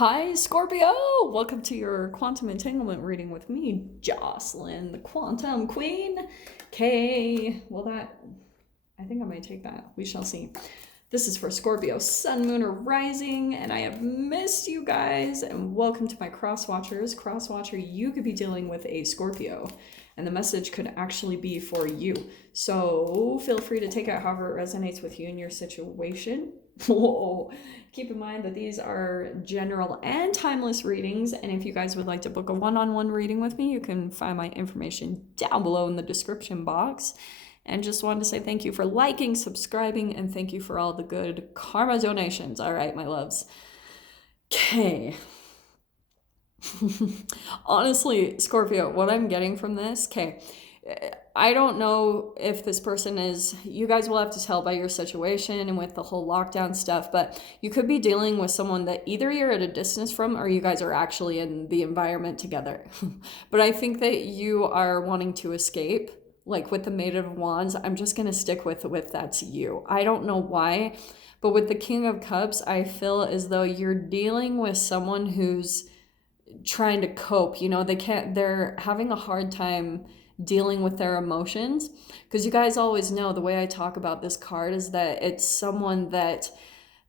Hi, Scorpio! Welcome to your quantum entanglement reading with me, Jocelyn, the quantum queen. Okay, well, I think I might take that. We shall see. This is for Scorpio, Sun, Moon, or Rising, and I have missed you guys, and welcome to my cross watchers. Cross watcher, you could be dealing with a Scorpio, and the message could actually be for you. So feel free to take it however it resonates with you in your situation. Whoa. Keep in mind that these are general and timeless readings, and if you guys would like to book a one-on-one reading with me, you can find my information down below in the description box. And just wanted to say thank you for liking, subscribing, and thank you for all the good karma donations. All right, my loves. Okay. Honestly, Scorpio, what I'm getting from this, okay, I don't know if this person is, you guys will have to tell by your situation and with the whole lockdown stuff, but you could be dealing with someone that either you're at a distance from or you guys are actually in the environment together. But I think that you are wanting to escape, like with the Maid of Wands. I'm just going to stick with that's you. I don't know why, but with the King of Cups, I feel as though you're dealing with someone who's trying to cope. You know, they're having a hard time dealing with their emotions, because you guys always know the way I talk about this card is that it's someone that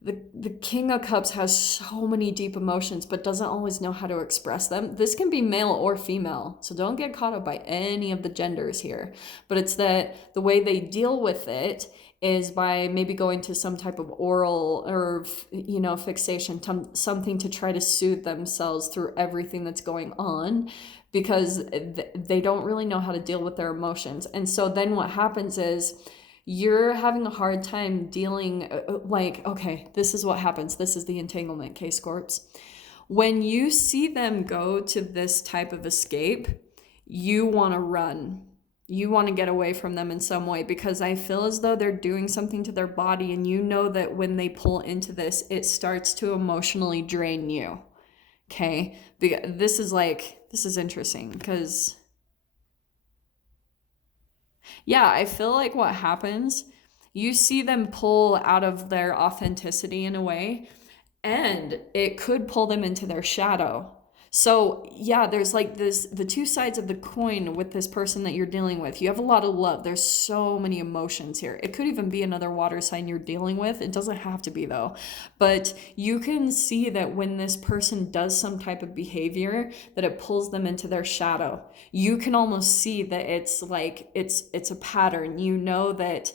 the King of Cups has so many deep emotions but doesn't always know how to express them. This can be male or female, so don't get caught up by any of the genders here, but it's that the way they deal with it is by maybe going to some type of oral or fixation, something to try to soothe themselves through everything that's going on, because they don't really know how to deal with their emotions. And so then what happens is you're having a hard time dealing, okay, this is what happens. This is the entanglement case, Scorps. When you see them go to this type of escape, you want to run. You want to get away from them in some way, because I feel as though they're doing something to their body, and you know that when they pull into this, it starts to emotionally drain you. Okay? This is interesting, because yeah, I feel like what happens, you see them pull out of their authenticity in a way, and it could pull them into their shadow. So yeah, there's like the two sides of the coin with this person that you're dealing with. You have a lot of love. There's so many emotions here. It could even be another water sign you're dealing with. It doesn't have to be though. But you can see that when this person does some type of behavior, that it pulls them into their shadow. You can almost see that it's like it's a pattern. You know that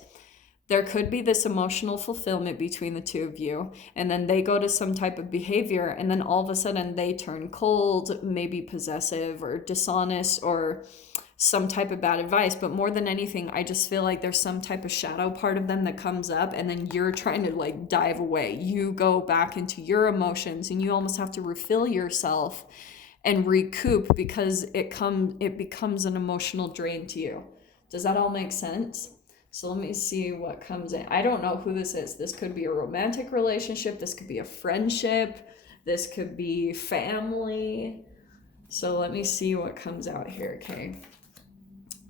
there could be this emotional fulfillment between the two of you, and then they go to some type of behavior, and then all of a sudden they turn cold, maybe possessive or dishonest, or some type of bad advice. But more than anything, I just feel like there's some type of shadow part of them that comes up, and then you're trying to like dive away. You go back into your emotions, and you almost have to refill yourself and recoup, because it becomes an emotional drain to you. Does that all make sense? So let me see what comes in. I don't know who this is. This could be a romantic relationship. This could be a friendship. This could be family. So let me see what comes out here, okay?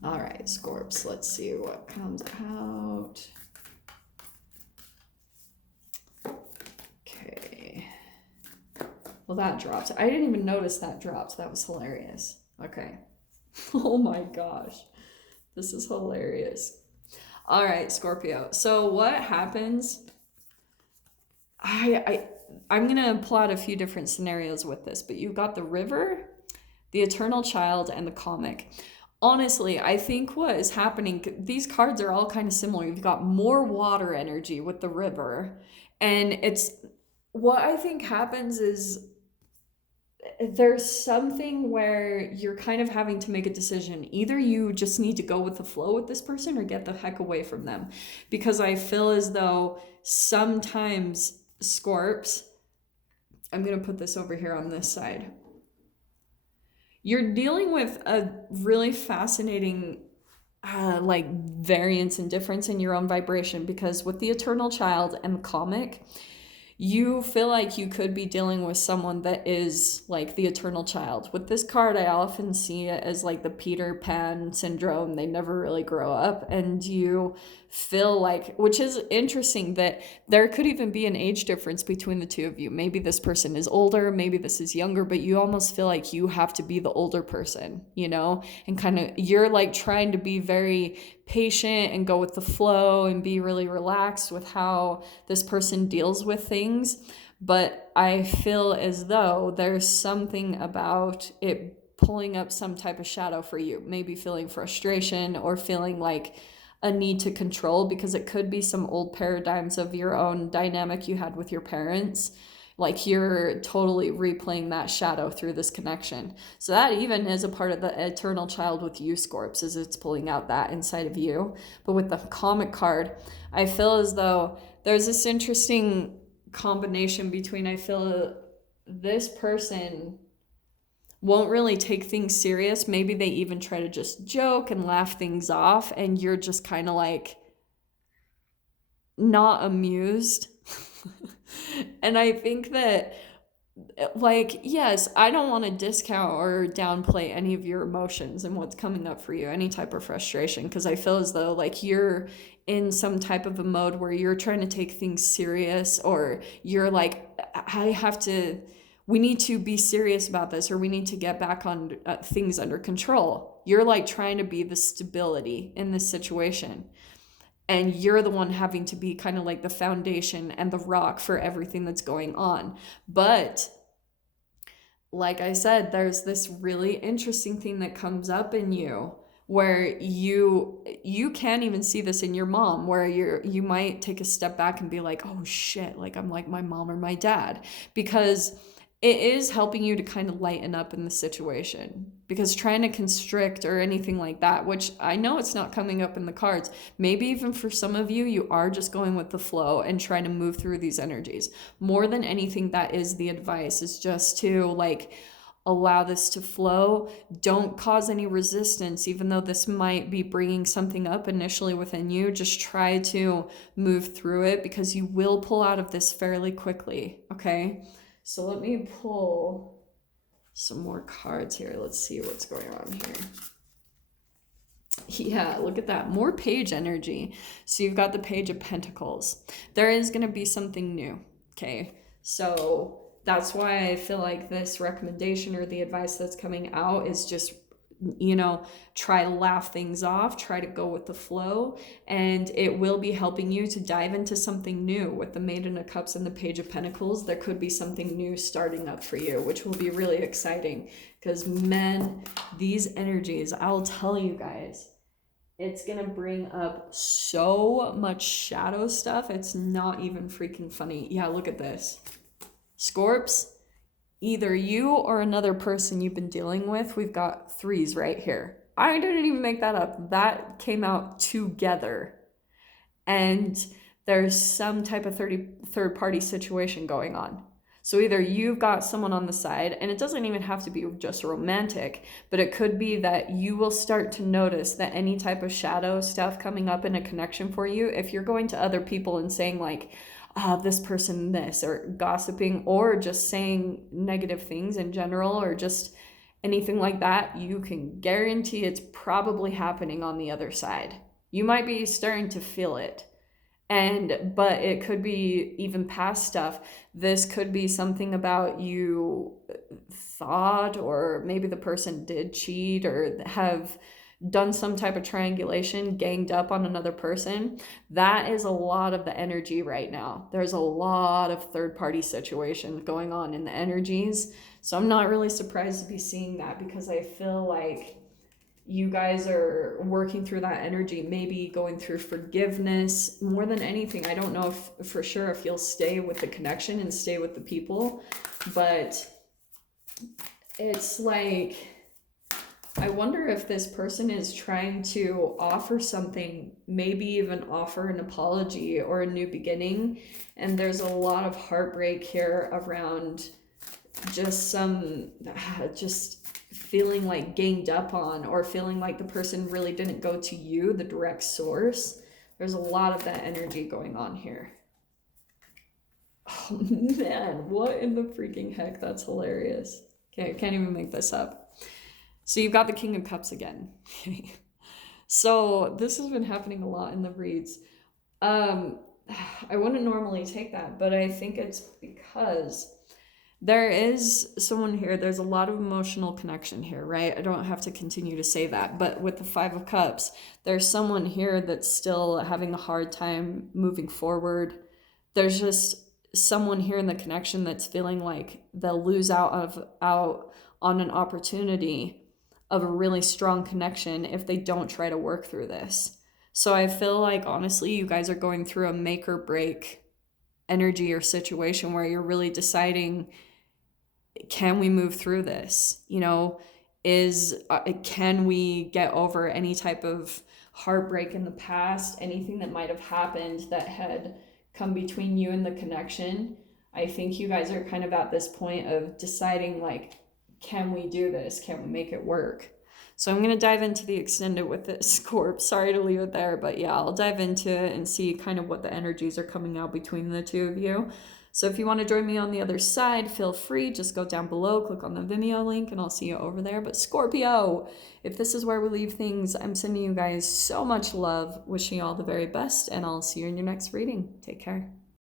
All right, Scorps, let's see what comes out. Okay. Well, that dropped. I didn't even notice that dropped. That was hilarious. Okay. Oh my gosh. This is hilarious. All right, Scorpio. So what happens, I'm going to plot a few different scenarios with this, but you've got the River, the Eternal Child, and the Comic. Honestly, I think what is happening, these cards are all kind of similar. You've got more water energy with the River, and it's, what I think happens is there's something where you're kind of having to make a decision. Either you just need to go with the flow with this person or get the heck away from them. Because I feel as though sometimes, Scorps, I'm going to put this over here on this side. You're dealing with a really fascinating variance and difference in your own vibration, because with the Eternal Child and the Comic, You feel like you could be dealing with someone that is like the eternal child. With this card, I often see it as like the Peter Pan syndrome. They never really grow up, and you feel like, which is interesting, that there could even be an age difference between the two of you. Maybe this person is older, maybe this is younger, but you almost feel like you have to be the older person, you know, and kind of you're like trying to be very patient and go with the flow and be really relaxed with how this person deals with things. But I feel as though there's something about it pulling up some type of shadow for you, maybe feeling frustration or feeling like a need to control, because it could be some old paradigms of your own dynamic you had with your parents. Like you're totally replaying that shadow through this connection. So that even is a part of the eternal child with you, Scorps, is it's pulling out that inside of you. But with the comic card, I feel as though there's this interesting combination between, I feel this person won't really take things serious. Maybe they even try to just joke and laugh things off, and you're just kind of like not amused. And I think that, like, yes, I don't want to discount or downplay any of your emotions and what's coming up for you, any type of frustration, because I feel as though like you're in some type of a mode where you're trying to take things serious, or you're like, we need to be serious about this, or we need to get back on things under control. You're like trying to be the stability in this situation. And you're the one having to be kind of like the foundation and the rock for everything that's going on. But like I said, there's this really interesting thing that comes up in you where you can't even see this in your mom, where you might take a step back and be like, oh shit, like I'm like my mom or my dad, because it is helping you to kind of lighten up in the situation. Because trying to constrict or anything like that, which I know it's not coming up in the cards, maybe even for some of you, you are just going with the flow and trying to move through these energies. More than anything, that is the advice, is just to like allow this to flow. Don't cause any resistance, even though this might be bringing something up initially within you. Just try to move through it, because you will pull out of this fairly quickly, okay? So let me pull some more cards here. Let's see what's going on here. Yeah, look at that. More page energy. So you've got the Page of Pentacles. There is going to be something new, okay? So that's why I feel like this recommendation or the advice that's coming out is just, you know, try to laugh things off, try to go with the flow, and it will be helping you to dive into something new. With the Maiden of Cups and the Page of Pentacles, there could be something new starting up for you, which will be really exciting, because men, these energies, I'll tell you guys, it's gonna bring up so much shadow stuff. It's not even freaking funny. Yeah, look at this. Scorps, either you or another person you've been dealing with, we've got threes right here. I didn't even make that up. That came out together. And there's some type of third party situation going on. So either you've got someone on the side, and it doesn't even have to be just romantic, but it could be that you will start to notice that any type of shadow stuff coming up in a connection for you, if you're going to other people and saying like, this person this, or gossiping, or just saying negative things in general, or just anything like that, you can guarantee it's probably happening on the other side. You might be starting to feel it. But it could be even past stuff. This could be something about you thought, or maybe the person did cheat or have done some type of triangulation, ganged up on another person. That is a lot of the energy right now. There's a lot of third-party situations going on in the energies. So I'm not really surprised to be seeing that, because I feel like you guys are working through that energy, maybe going through forgiveness. More than anything, I don't know if for sure if you'll stay with the connection and stay with the people, but it's like, I wonder if this person is trying to offer something, maybe even offer an apology or a new beginning. And there's a lot of heartbreak here around just feeling like ganged up on, or feeling like the person really didn't go to you, the direct source. There's a lot of that energy going on here. Oh man, what in the freaking heck? That's hilarious. Okay, I can't even make this up. So you've got the King of Cups again. So this has been happening a lot in the reads. Um, I wouldn't normally take that, but I think it's because there is someone here. There's a lot of emotional connection here, right? I don't have to continue to say that, but with the Five of Cups, there's someone here that's still having a hard time moving forward. There's just someone here in the connection that's feeling like they'll lose out on an opportunity of a really strong connection if they don't try to work through this. So I feel like honestly you guys are going through a make or break energy or situation where you're really deciding, can we move through this? You know, can we get over any type of heartbreak in the past, anything that might have happened that had come between you and the connection? I think you guys are kind of at this point of deciding, like, can we do this? Can we make it work? So I'm going to dive into the extended with this, Corp. Sorry to leave it there, but yeah, I'll dive into it and see kind of what the energies are coming out between the two of you. So if you want to join me on the other side, feel free. Just go down below, click on the Vimeo link, and I'll see you over there. But Scorpio, if this is where we leave things, I'm sending you guys so much love, wishing you all the very best, and I'll see you in your next reading. Take care.